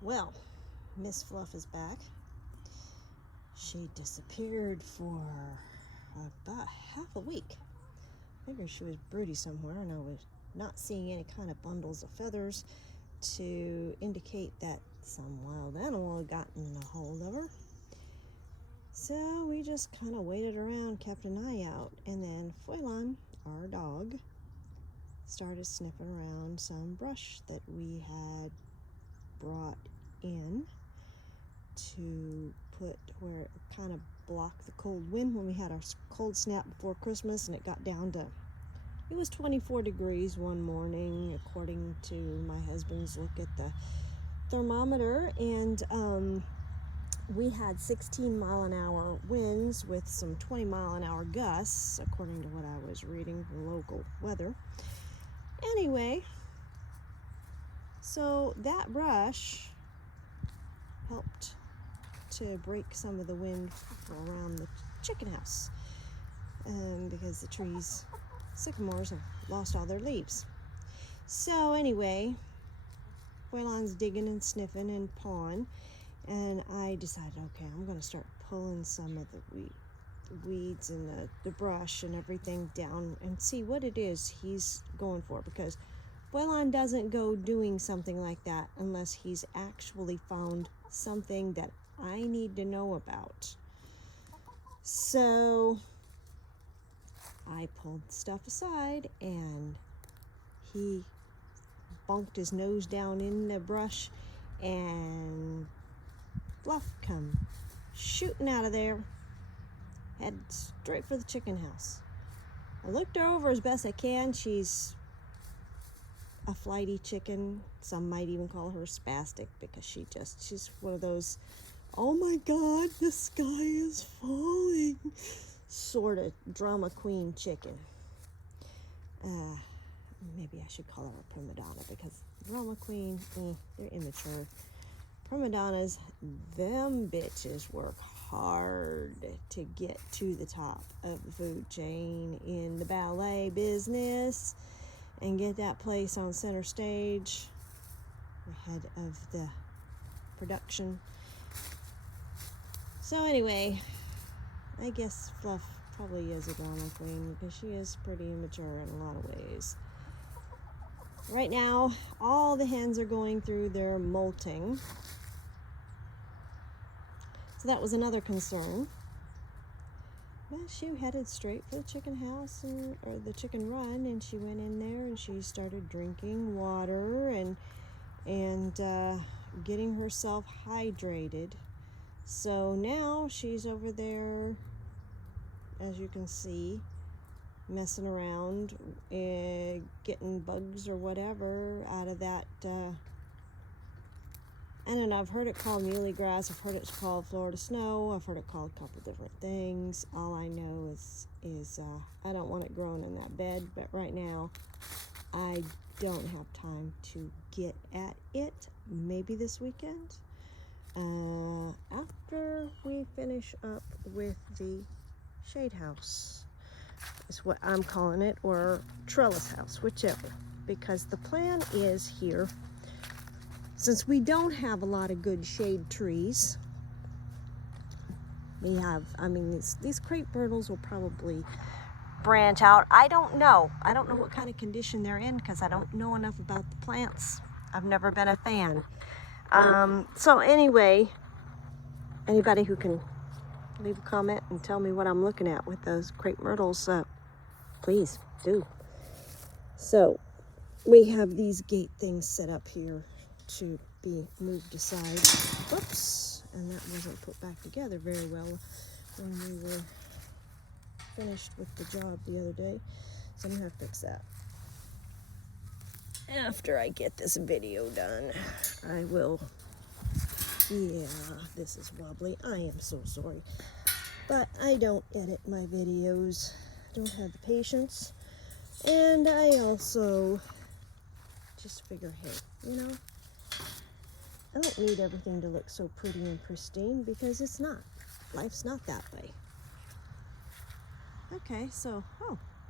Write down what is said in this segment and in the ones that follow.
Well, Miss Fluff is back. She disappeared for about half a week. I figured she was broody somewhere, and I was not seeing any kind of bundles of feathers to indicate that some wild animal had gotten a hold of her. So we just kind of waited around, kept an eye out, and then Fwelon, our dog, started sniffing around some brush that we had brought in to put where it kind of blocked the cold wind when we had our cold snap before Christmas, and it got down to, it was 24 degrees one morning according to my husband's look at the thermometer, and we had 16-mile-an-hour winds with some 20-mile-an-hour gusts according to what I was reading from local weather. Anyway, so that brush helped to break some of the wind around the chicken house, because the trees, sycamores, have lost all their leaves. So anyway, Fwelon's digging and sniffing and pawing, and I decided, okay, I'm going to start pulling some of the weeds and the brush and everything down and see what it is he's going for, because Fwelon doesn't go doing something like that unless he's actually found something that I need to know about. So I pulled stuff aside, and he bonked his nose down in the brush, and Fluff come shooting out of there, headed straight for the chicken house. I looked her over as best I can. She's a flighty chicken. Some might even call her spastic, because she's one of those, oh my God, the sky is falling, sort of drama queen chicken. Maybe I should call her a prima donna, because drama queen, they're immature. Prima donnas, them bitches work hard to get to the top of the food chain in the ballet business and get that place on center stage ahead of the production. So anyway, I guess Fluff probably is a drama queen, because she is pretty immature in a lot of ways. Right now, all the hens are going through their molting. So that was another concern. Well, she headed straight for the chicken house, or the chicken run, and she went in there and she started drinking water and getting herself hydrated. So now she's over there, as you can see, messing around, getting bugs or whatever out of that. And I've heard it called mealy grass. I've heard it's called Florida snow. I've heard it called a couple different things. All I know is I don't want it growing in that bed, but right now I don't have time to get at it. Maybe this weekend, after we finish up with the shade house, is what I'm calling it, or trellis house, whichever, because the plan is here, since we don't have a lot of good shade trees, we have, these crepe myrtles will probably branch out. I don't know what kind of condition they're in, because I don't know enough about the plants. I've never been a fan. So anyway, anybody who can leave a comment and tell me what I'm looking at with those crepe myrtles, please do. So we have these gate things set up here to be moved aside. Whoops, and that wasn't put back together very well when we were finished with the job the other day. So I'm gonna fix that. After I get this video done, I will. Yeah, this is wobbly. I am so sorry. But I don't edit my videos. Don't have the patience. And I also just figure, hey, I don't need everything to look so pretty and pristine, because it's not. Life's not that way. Okay, so,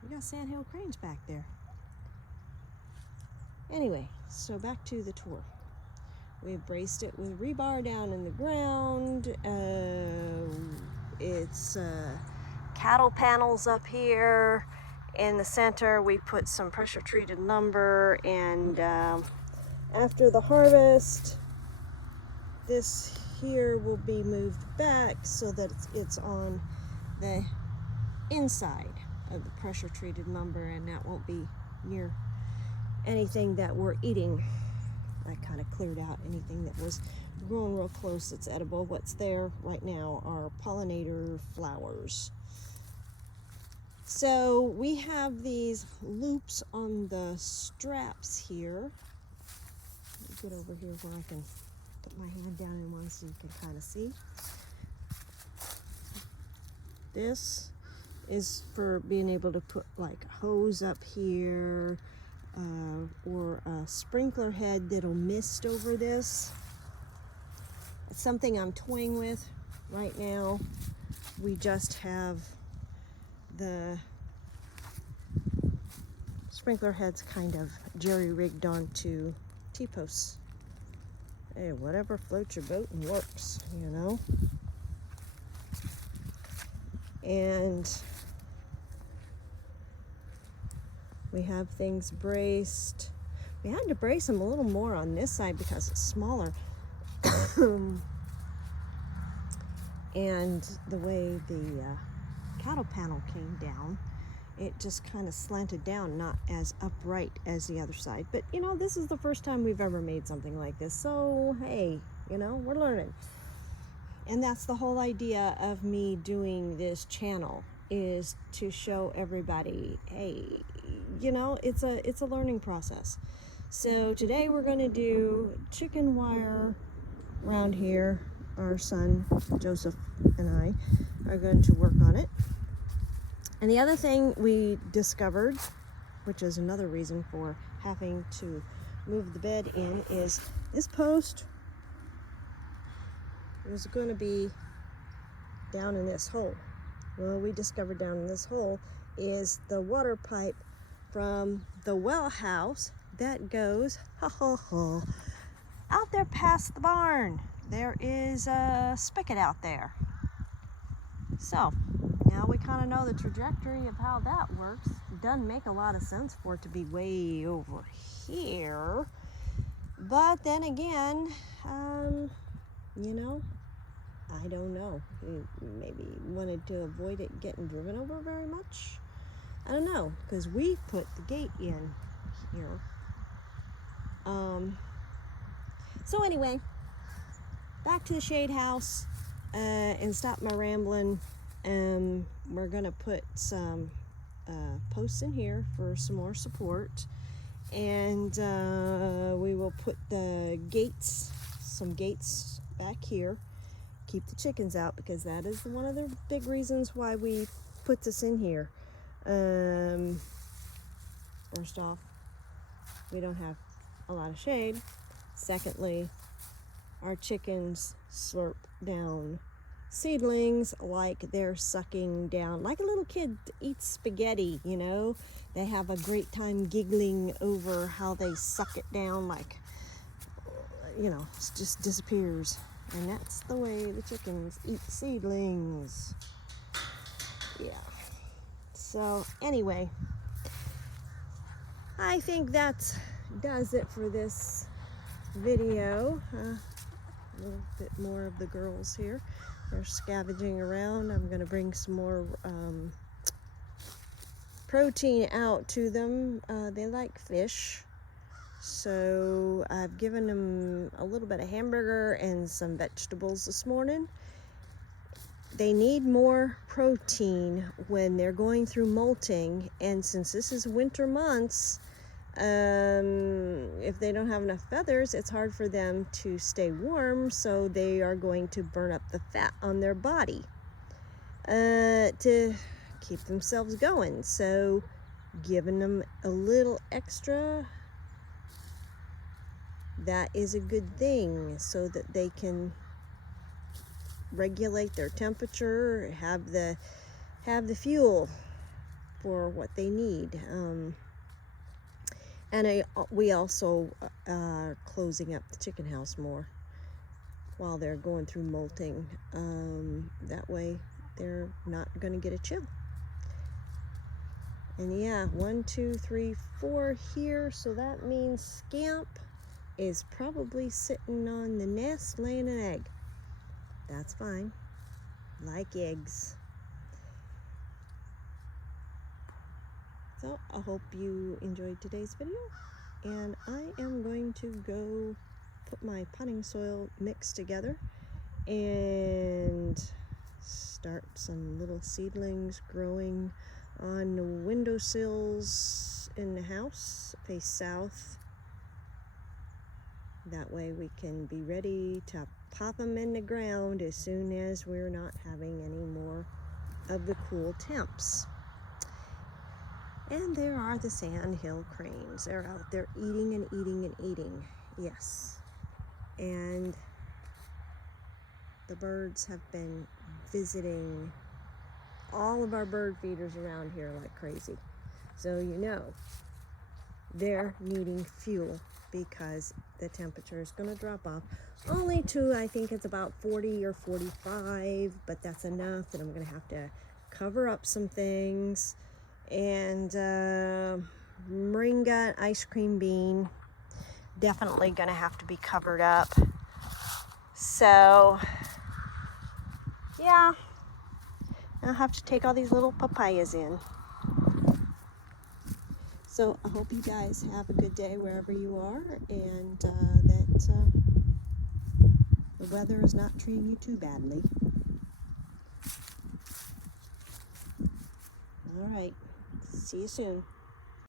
we got sandhill cranes back there. Anyway, so back to the tour. We've braced it with rebar down in the ground. It's cattle panels up here. In the center, we put some pressure treated lumber, and after the harvest, this here will be moved back so that it's on the inside of the pressure treated lumber, and that won't be near anything that we're eating. I kind of cleared out anything that was growing real close that's edible. What's there right now are pollinator flowers. So we have these loops on the straps here. Let me get over here where I can put my hand down in one so you can kind of see. This is for being able to put like a hose up here, or a sprinkler head that'll mist over this. It's something I'm toying with right now. We just have the sprinkler heads kind of jerry-rigged onto T-posts. Hey, whatever floats your boat and works, you know? And we have things braced. We had to brace them a little more on this side because it's smaller. And the way the cattle panel came down, it just kind of slanted down, not as upright as the other side. But, you know, this is the first time we've ever made something like this. So, hey, you know, we're learning. And that's the whole idea of me doing this channel, is to show everybody, hey, you know, it's a learning process. So today we're going to do chicken wire around here. Our son Joseph and I are going to work on it. And the other thing we discovered, which is another reason for having to move the bed in, is this post was going to be down in this hole. Well, we discovered down in this hole is the water pipe from the well house that goes out there past the barn. There is a spigot out there. So now we kind of know the trajectory of how that works. It doesn't make a lot of sense for it to be way over here. But then again, you know, I don't know. Maybe wanted to avoid it getting driven over very much. I don't know, because we put the gate in here. So anyway, back to the shade house, and stop my rambling. We're gonna put some posts in here for some more support, and we will put the gates, some gates back here, keep the chickens out, because that is one of the big reasons why we put this in here. First off, we don't have a lot of shade. Secondly, our chickens slurp down seedlings like they're sucking down, like a little kid eats spaghetti, you know. They have a great time giggling over how they suck it down, like, you know, it just disappears. And that's the way the chickens eat seedlings. Yeah. So anyway, I think that does it for this video. A little bit more of the girls here. They're scavenging around. I'm going to bring some more protein out to them. They like fish. So I've given them a little bit of hamburger and some vegetables this morning. They need more protein when they're going through molting, and since this is winter months, if they don't have enough feathers, it's hard for them to stay warm, so they are going to burn up the fat on their body to keep themselves going. So giving them a little extra, that is a good thing, so that they can regulate their temperature, have the fuel for what they need. And we also are closing up the chicken house more while they're going through molting. That way they're not going to get a chill. And yeah, 1, 2, 3, 4 here. So that means Scamp is probably sitting on the nest laying an egg. That's fine. Like eggs. So I hope you enjoyed today's video. And I am going to go put my potting soil mix together and start some little seedlings growing on the windowsills in the house, face south. That way we can be ready to pop them in the ground as soon as we're not having any more of the cool temps. And there are the sandhill cranes. They're out there eating and eating and eating. Yes. And the birds have been visiting all of our bird feeders around here like crazy. So you know, they're needing fuel because the temperature is going to drop off only to, I think it's about 40 or 45, but that's enough that I'm going to have to cover up some things. And moringa ice cream bean, definitely going to have to be covered up. So yeah, I'll have to take all these little papayas in. So I hope you guys have a good day wherever you are, and that the weather is not treating you too badly. All right, see you soon.